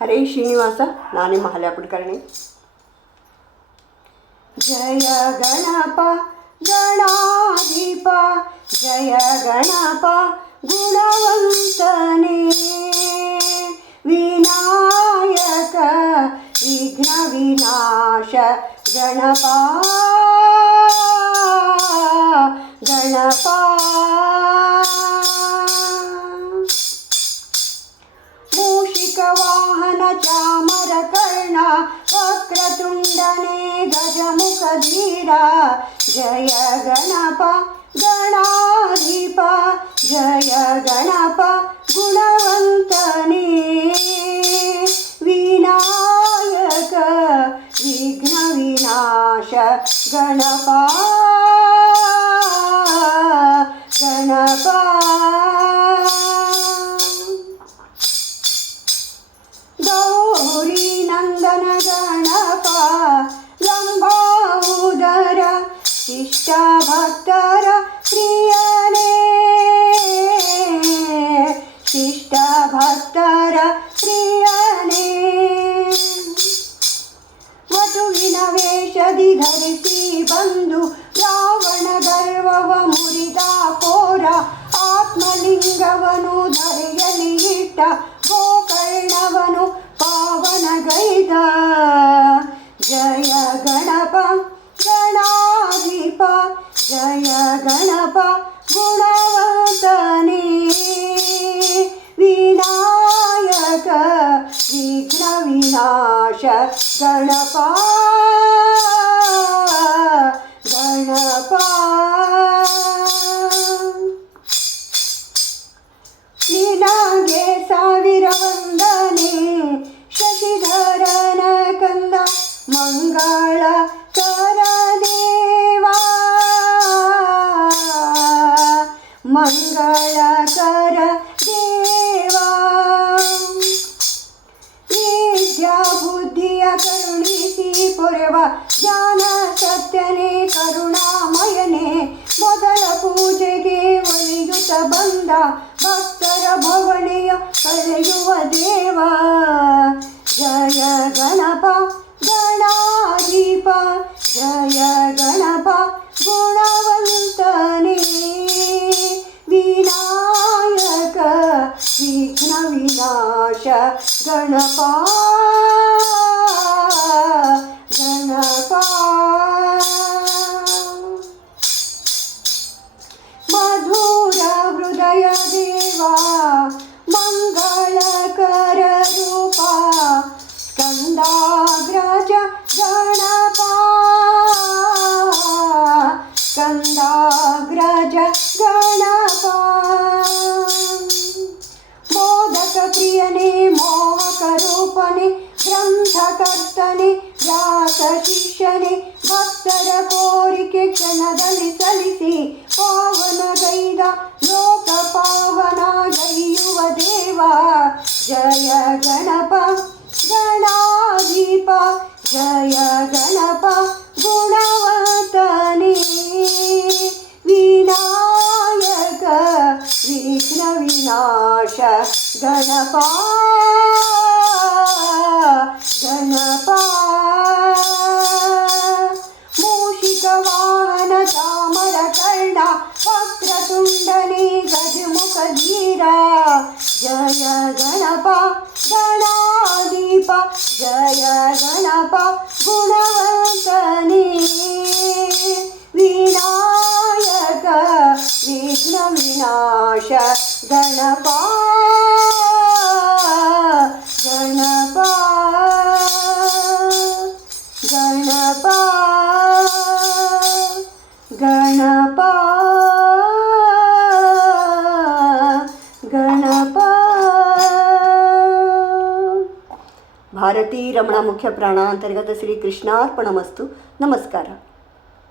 ಹರೇ ಶ್ರೀನಿವಾಸ, ನಾನೇ ಮಹಾಲ್ಯಾಪುಡ್ಕರ್ಣಿ ಜಯ ಗಣಪ, ಗಣಾಧಿಪ, ಜಯ ಗಣಪ, ಗುಣವಂತನೇ. ವಿನಾಯಕ, ವಿಘ್ನ ವಿನಾಶ, ಗಣಪ ಗಣಪ. ಗಜಮುಖಧೀರ ಜಯ ಗಣಪ ಗಣಾಧಿಪ ಜಯ ಗಣಪ ಗುಣವಂತನೇ ವಿನಾಯಕ ವಿಘ್ನ ವಿನಾಶ ಗಣಪ ಗಣಪ ಶಿಷ್ಟ ಭಕ್ತರ ಪ್ರಿಯನೇ ಶಿಷ್ಟ ಭಕ್ತರ ಪ್ರಿಯನೇ ವಟುವಿನ ವೇಷದಿ ಧರಿಸಿ ಬಂದು ರಾವಣ ಗರ್ವವ ಮುರಿದ ಕೋರ, ಆತ್ಮಲಿಂಗವನು ಧರೆಯಲ್ಲಿ ಇಟ್ಟ ಗೋಕರ್ಣವನು ಪಾವನಗೈದ. ಜಯ ಗಣಪ. ಜಯ ಗಣಪ ಗುಣವಂತನೇ ವಿನಾಯಕ ವಿಘ್ನ ವಿನಾಶ ಗಣಪ ಮಂಗಳ ದೇವಾ. ವಿದ್ಯಾ ಬುದ್ಧಿಯ ಕರುಣಿಸಿ ಪೊರೆವ ಜ್ಞಾನ ಸತ್ಯನೇ, ಕರುಣಾಮಯನೇ. ಮೊದಲ ಪೂಜೆಗೆ ಒಲಿಯುತ್ತ ಬಂದ ಭಕ್ತರ ಭವನೆಯ ಕರೆಯುವ ದೇವ. ಜಯ ಗಣಪ, ಗಣಾಧಿಪ, ಜಯ ಗಣಪ, ಗುಣವಂತನೇ. ವಿಘ್ನ ವಿನಾಶ ಗಣಪ ಗಣಪ ಗಣಪ ಮೂಷಿಕ ವಾಹನ ಚಾಮರ ಕರ್ಣ ವಕ್ರತುಂಡನೆ ಗಜಮುಖ ಧೀರ ಜಯ ಗಣಪ ಗಣಾಧಿಪ ಜಯ ಗಣಪ ಗುಣವಂತನೇ ವಿನಾಯಕ ವಿಘ್ನ ವಿನಾಶ ಗಣಪ ಗಣಪ ಗಣಪ ಗಣಪ. ಭಾರತೀ ರಮಣ ಮುಖ್ಯ ಪ್ರಾಣ ಅಂತರ್ಗತ ಶ್ರೀ ಕೃಷ್ಣಾರ್ಪಣಮಸ್ತು. ನಮಸ್ಕಾರ.